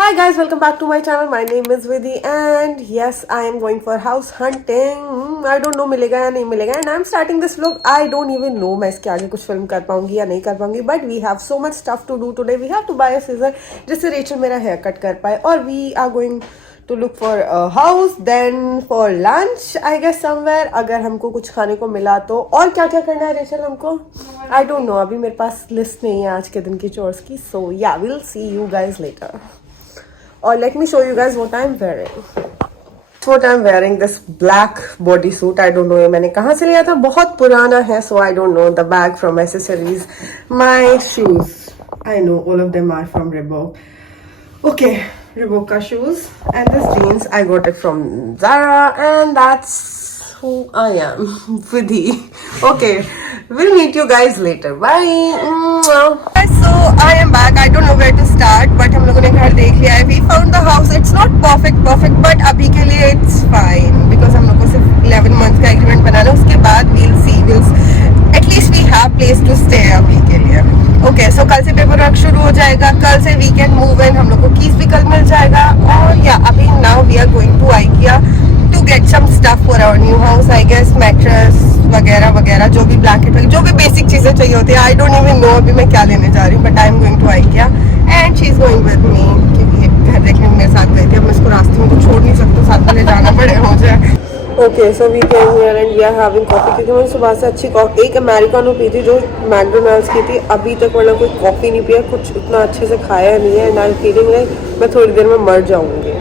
Hi guys, welcome back to my channel. My name is Vidhi and yes, I am going for house hunting. I don't know मिलेगा या नहीं मिलेगा and I'm starting this vlog. I don't even know मैं इसके आगे कुछ film कर पाऊंगी या नहीं कर पाऊंगी. But we have so much stuff to do today. We have to buy a scissor जिससे रेचल मेरा hair cut कर पाए और we are going to look for a house. Then for lunch, I guess somewhere. अगर हमको कुछ खाने को मिला तो और क्या क्या करना है रेचल हमको? I don't know. अभी मेरे पास लिस्ट नहीं है आज के दिन की chores की. So yeah, we'll see you guys later. Or let me show you guys what I'm wearing. What I'm wearing, this black bodysuit. I don't know ये मैंने कहाँ से लिया था, बहुत पुराना है, so I don't know. The bag from accessories, my shoes. I know all of them are from Reebok. Okay, Reebok shoes and this jeans I got it from Zara and that's who I am, Vidhi. Okay, we'll meet you guys later. Bye. So I am back. I don't know where to start, but हम लोगों ने घर देख लिया है. We found the house. It's not perfect, but अभी के लिए it's fine because हम लोग को सिर्फ 11 months का agreement बनाना है. उसके बाद we'll see. At least we have place to stay अभी के लिए. Okay, so कल से पेपर वर्क शुरू हो जाएगा. कल से we can move in. हम लोग को keys भी कल मिल जाएगा. और या अभी now we are going to IKEA to get some stuff for our new house. I guess mattress वगैरह वगैरह जो भी ब्लैंकेट जो भी बेसिक चीजें चाहिए होती है. आई डोंट इवन नो अभी मैं क्या लेने जा रही हूँ, but I am going to IKEA and she is going with me क्योंकि घर देखने में मेरे साथ गई थी. अब मैं इसको रास्ते में तो छोड़ नहीं सकती, साथ में ले जाना पड़ेगा मुझे. Okay, so we came here and we are having coffee क्योंकि मैंने सुबह से अच्छी कॉफी एक अमेरिकानो पी थी जो मैकडोनल्ड्स की थी. अभी तक मैंने कोई कॉफी नहीं पिया, कुछ इतना अच्छे से खाया नहीं है and I am feeling like मैं थोड़ी देर में मर जाऊंगी.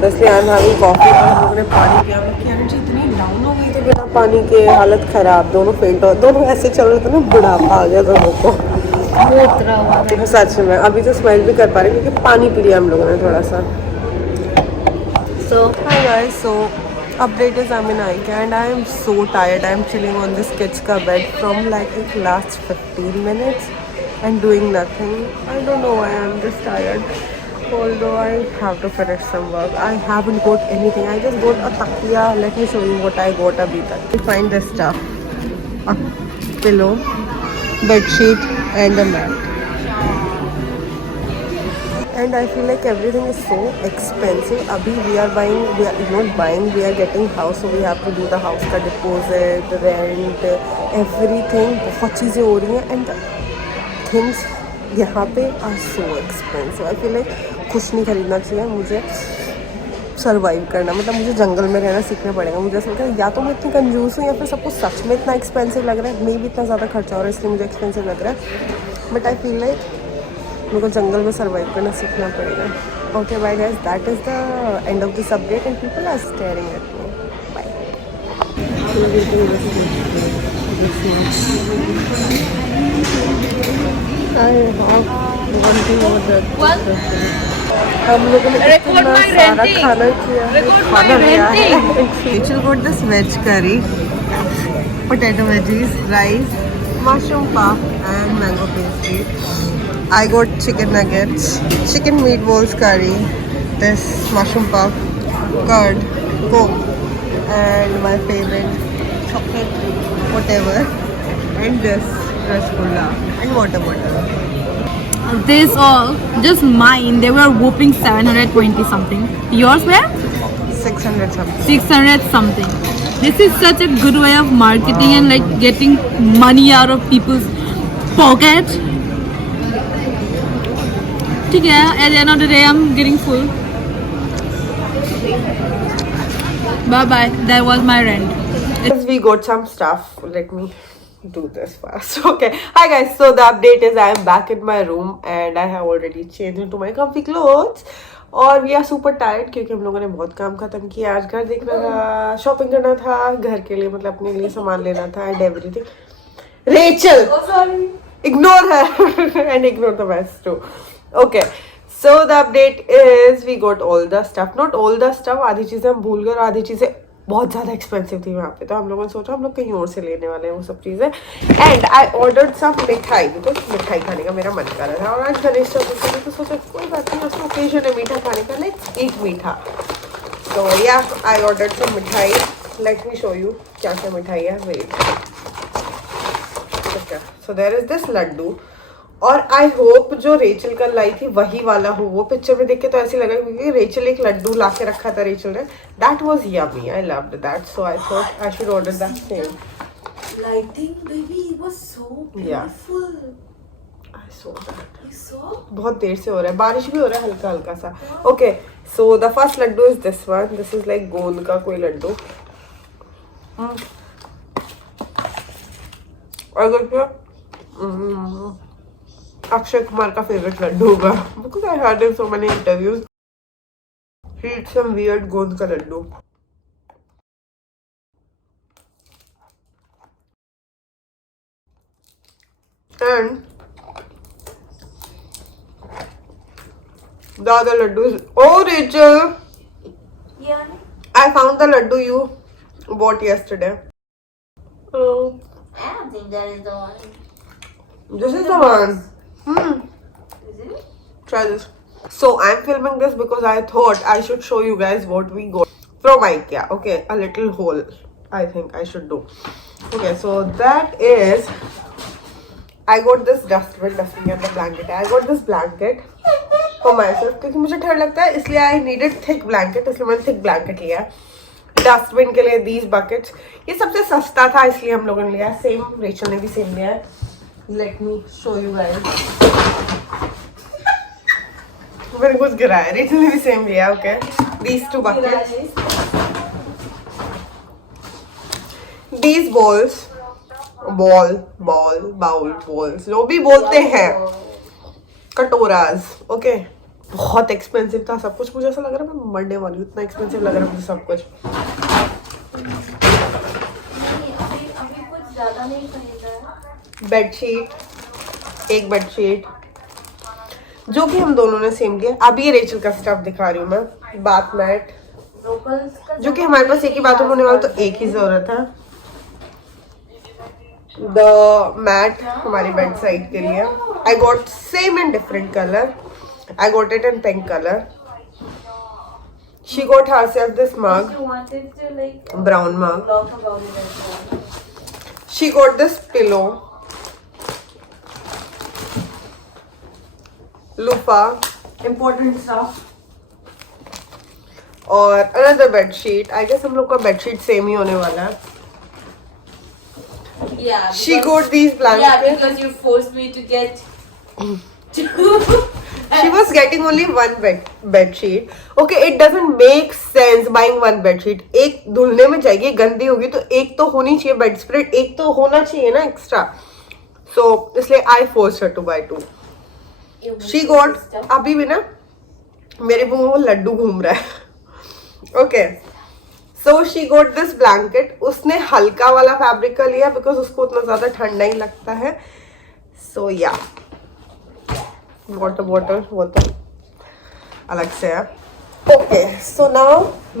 तो इसलिए आई एम हैविंग कॉफी. हम लोगों ने पानी पिया, की एनर्जी इतनी डाउन हो गई थी बिना पानी के, हालत खराब, दोनों फेंट हो, दोनों ऐसे चल रहे थे ना, बुढ़ापा आ गया दोनों को. सच में अभी तो स्माइल भी कर पा रहे क्योंकि पानी पी लिया हम लोगों ने थोड़ा सा. So hi guys, so update is I'm in IKEA and I am so tired. I am chilling on this kids ka bed from like the last 15 minutes and doing nothing. I don't know why I'm just tired. Although I have to finish some work. I haven't got anything. I just got a takiya. Let me show you what I got abhi tak. You find this stuff. A pillow, bed sheet and a mat. And I feel like everything is so expensive. Abhi we are not buying, we are getting house, so we have to do the house ka deposit, rent, everything. बहुत चीजें हो रही हैं and things यहाँ पे are so expensive. I feel like कुछ नहीं खरीदना चाहिए. मुझे सर्वाइव करना मतलब मुझे जंगल में रहना सीखना पड़ेगा. मुझे ऐसा लगता है या तो मैं इतनी कंजूस हूँ या फिर सब कुछ सच में इतना एक्सपेंसिव लग रहा है. मे भी इतना ज़्यादा खर्चा हो रहा है इसलिए मुझे एक्सपेंसिव लग रहा है, बट आई फील लाइक मेरे को जंगल में सर्वाइव करना सीखना पड़ेगा. Okay bye guys, that is the end of this update and people are staring at me. Bye. हम लोगों ने इतना सारा खाना किया है. Rachel got this veg curry, potato veggies, rice, mushroom puff and mango pastry. I got chicken nuggets, chicken meatballs curry, this mushroom puff, curd, coke and my favorite chocolate whatever and this rasgulla and water bottle. This all just mine. They were whooping 720 something. Yours were 600 something. 600 something. This is such a good way of marketing and like getting money out of people's pocket. Okay, at the end of the day, I'm getting full. Bye bye. That was my rent. We got some stuff. Let me do this fast. Okay, hi guys, so the update is I am back in my room and I have already changed into my comfy clothes और we are super tired क्योंकि हम लोगों ने बहुत काम खत्म किया. आज घर देखना था, शॉपिंग करना था घर के लिए, मतलब अपने लिए सामान लेना था and everything. Rachel, ignore her and ignore the mess too. Okay, so the update is we got all the stuff, not all the stuff. आधी चीजें हम भूल गए और आधी चीजें बहुत ज़्यादा एक्सपेंसिव थी वहाँ पे, तो हम लोगों ने सोचा हम लोग कहीं और से लेने वाले हैं वो सब चीज़ें. एंड आई ऑर्डर्ड सम मिठाई बिकॉज मिठाई खाने का मेरा मन कर रहा था और आज गणेश चतुर्थी थी तो सोचा कोई बात नहीं, उसमें ओकेजन है मीठा खाने का, लेट्स ईट मीठा. तो या आई ऑर्डर्ड सम मिठाई. लेट मी शो यू क्या क्या मिठाई है. Wait. So there is this laddu और आई होप जो रेचल कल लाई थी वही वाला हो. वो पिक्चर में देख के तो ऐसे लगा क्योंकि रेचल एक लड्डू ला के रखा था रेचल ने. That was yummy. I loved that. So I thought I should order that same. Lighting, baby, it was so beautiful. I saw that. You saw? बहुत देर से हो रहा है. बारिश भी हो रहा है हल्का हल्का सा. Okay so the first laddu is this one. This is like गोंद का कोई लड्डू. और देखिए अक्षय कुमार का फेवरेट लड्डू होगा. Because I heard in so many interviews he eats some weird गोंद का लड्डू. And the other laddu is, oh Rachel, Yeah. I found the laddu you bought yesterday. Oh, I don't think that is the one. this is the one. Is it? Try this. So I'm filming this because I thought I should show you guys what we got from IKEA. Okay, a little haul. I think I should do. Okay, so that is, I got this dustbin and the blanket. I got this blanket for myself क्योंकि मुझे ठंड लगता है इसलिए I needed thick blanket. इसलिए मैंने thick blanket लिया. Dustbin के लिए these buckets. ये सबसे सस्ता था इसलिए हम लोगों ने लिया. सेम रेचल ने भी सेम लिया है. Let me show you guys. मैंने कुछ गिरा है. रेचल ने भी सेम लिया. Okay, these two buckets. These balls. Bowl जो भी बोलते हैं. कटोराज. ओके बहुत एक्सपेंसिव था सब कुछ. मुझे ऐसा लग रहा है मैं मरने वाली हूँ. इतना एक्सपेंसिव लग रहा है मुझे सब कुछ. अभी कुछ ज्यादा नहीं खरीदा है. बेडशीट. एक बेडशीट जो कि हम दोनों ने सेम लिया. अब ये रेचल का स्टफ दिखा रही हूँ मैं. बाथ मैट जो कि हमारे पास एक ही बाथरूम होने वाला तो एक ही जरूरत है. द मैट हमारी बेड साइड के लिए. I got same in different colour. I got it in pink colour. She got herself this mug. You wanted to like Brown mug. talk about it as well. She got this pillow. Loofah. Important stuff. और another bed sheet. I guess हम लोग का bed sheet same ही होने वाला है. Yeah. She got these blankets. Yeah, because you forced me to get two. She was getting only one bed sheet. Okay, it doesn't make sense buying one bed sheet. एक धुलने में जाएगी गंदी होगी तो एक तो होनी चाहिए बेड स्प्रेड. एक तो होना चाहिए ना एक्स्ट्रा. So इसलिए I forced her to buy two. She got अभी भी ना मेरे मुंह में वो लड्डू घूम रहा है. Okay. So she got this blanket. उसने हल्का वाला फैब्रिक का लिया बिकॉज उसको उतना ज्यादा ठंड नहीं लगता है. So yeah. वाटर बॉटल वो तो अलग से है. Okay. So now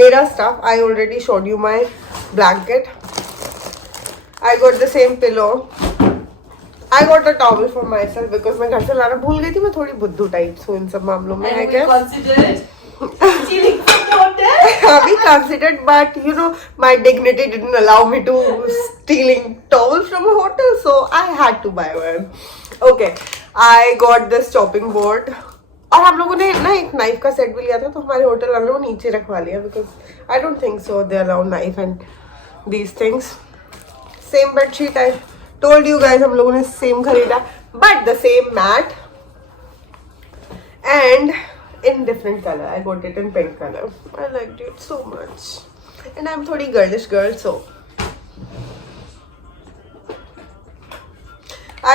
मेरा stuff. I already showed you my blanket. I got the same pillow. I got a towel for myself because मैं घर से लाना भूल गई थी. मैं थोड़ी बुद्धू टाइप हूँ इन सब मामलों में. I guess. Considered stealing from hotel. We considered, but you know, my dignity didn't allow me to stealing towels from a hotel, so I had to buy one. Okay, I got this chopping board. और हम लोगों ने ना एक knife का set भी लिया था तो हमारे होटल वालों ने नीचे रखवा लिया because I don't think so they allow knife and these things. Same bed sheet. I told you guys हम लोगों ने same खरीदा, but the same mat and in different color. I got it in pink color. I liked it so much. And I'm थोड़ी girlish girl, so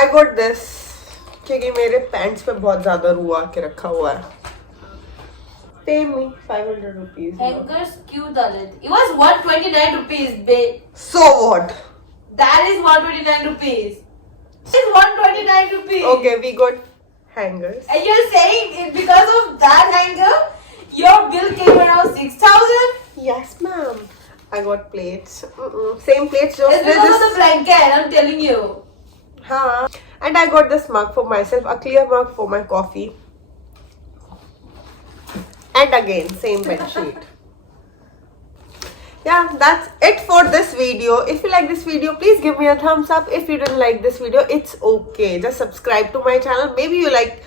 I got this क्योंकि मेरे pants पे बहुत ज्यादा रुआ के रखा हुआ है. Pay me 500 rupees. Hangers क्यों डाले? It was 129 rupees, babe. So what? That is 129 rupees. It's 129 rupees. Okay, we got hangers. And you're saying it because of that hanger, your bill came around 6,000? Yes, ma'am. I got plates. Same plates. It's because of the blanket, I'm telling you. हाँ. And I got this mug for myself, a clear mug for my coffee. And again, same bed sheet. yeah, that's it for this video. If you like this video, please give me a thumbs up. If you didn't like this video, it's okay, just subscribe to my channel. Maybe you like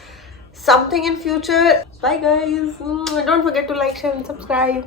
something in future. Bye guys. Don't forget to like, share and subscribe.